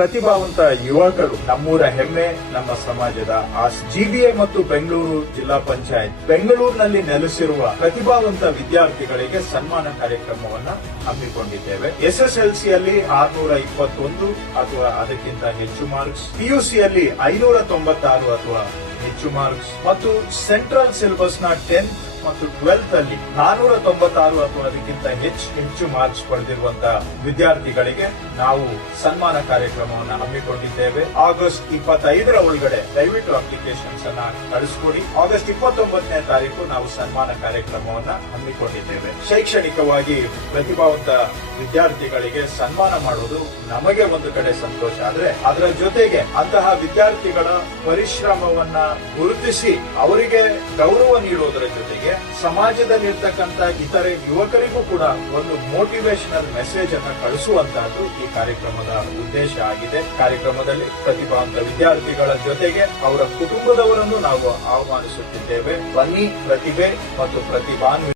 ಪ್ರತಿಭಾವಂತ ಯುವಕರು ನಮ್ಮೂರ ಹೆಮ್ಮೆ, ನಮ್ಮ ಸಮಾಜದ ಆಸ್ತಿ. ಜಿಬಿಎ ಮತ್ತು ಬೆಂಗಳೂರು ಜಿಲ್ಲಾ ಪಂಚಾಯತ್ ಬೆಂಗಳೂರಿನಲ್ಲಿ ನೆಲೆಸಿರುವ ಪ್ರತಿಭಾವಂತ ವಿದ್ಯಾರ್ಥಿಗಳಿಗೆ ಸನ್ಮಾನ ಕಾರ್ಯಕ್ರಮವನ್ನ ಹಮ್ಮಿಕೊಂಡಿದ್ದೇವೆ. ಎಸ್ಎಸ್ಎಲ್ಸಿಯಲ್ಲಿ 621 ಅಥವಾ ಅದಕ್ಕಿಂತ ಹೆಚ್ಚು ಮಾರ್ಕ್ಸ್, ಪಿಯುಸಿಯಲ್ಲಿ 596 ಅಥವಾ ಹೆಚ್ಚು ಮಾರ್ಕ್ಸ್ ಮತ್ತು ಸೆಂಟ್ರಲ್ ಸಿಲೆಬಸ್ ನ 10th ಮತ್ತು 12th ಅಲ್ಲಿ 496 ಅಥವಾ ಅದಕ್ಕಿಂತ ಹೆಚ್ಚು ಮಾರ್ಕ್ಸ್ ಪಡೆದಿರುವಂತಹ ವಿದ್ಯಾರ್ಥಿಗಳಿಗೆ ನಾವು ಸನ್ಮಾನ ಕಾರ್ಯಕ್ರಮವನ್ನು ಹಮ್ಮಿಕೊಂಡಿದ್ದೇವೆ. ಆಗಸ್ಟ್ 25ರ ಒಳಗಡೆ ದಯವಿಟ್ಟು ಅಪ್ಲಿಕೇಶನ್ಸ್ ಅನ್ನ ಕಳಿಸ್ಕೊಡಿ. ಆಗಸ್ಟ್ 29ನೇ ತಾರೀಕು ನಾವು ಸನ್ಮಾನ ಕಾರ್ಯಕ್ರಮವನ್ನ ಹಮ್ಮಿಕೊಂಡಿದ್ದೇವೆ. ಶೈಕ್ಷಣಿಕವಾಗಿ ಪ್ರತಿಭಾವಂತ ವಿದ್ಯಾರ್ಥಿಗಳಿಗೆ ಸನ್ಮಾನ ಮಾಡೋದು ನಮಗೆ ಒಂದು ಕಡೆ ಸಂತೋಷ, ಆದ್ರೆ ಅದರ ಜೊತೆಗೆ ಅಂತಹ ವಿದ್ಯಾರ್ಥಿಗಳ ಪರಿಶ್ರಮವನ್ನ ಗುರುತಿಸಿ ಅವರಿಗೆ ಗೌರವ ನೀಡುವುದರ ಜೊತೆಗೆ ಸಮಾಜದಲ್ಲಿರ್ತಕ್ಕಂಥ ಇತರೆ ಯುವಕರಿಗೂ ಕೂಡ ಒಂದು ಮೋಟಿವೇಶನಲ್ ಮೆಸೇಜ್ ಅನ್ನು ಕಳಿಸುವಂತಹದ್ದು ಈ ಕಾರ್ಯಕ್ರಮದ ಉದ್ದೇಶ ಆಗಿದೆ. ಕಾರ್ಯಕ್ರಮದಲ್ಲಿ ಪ್ರತಿಭಾವಂತ ವಿದ್ಯಾರ್ಥಿಗಳ ಜೊತೆಗೆ ಅವರ ಕುಟುಂಬದವರನ್ನು ನಾವು ಆಹ್ವಾನಿಸುತ್ತಿದ್ದೇವೆ. ಬನ್ನಿ, ಪ್ರತಿಭೆ ಮತ್ತು ಪ್ರತಿಭಾನ್ವಿತ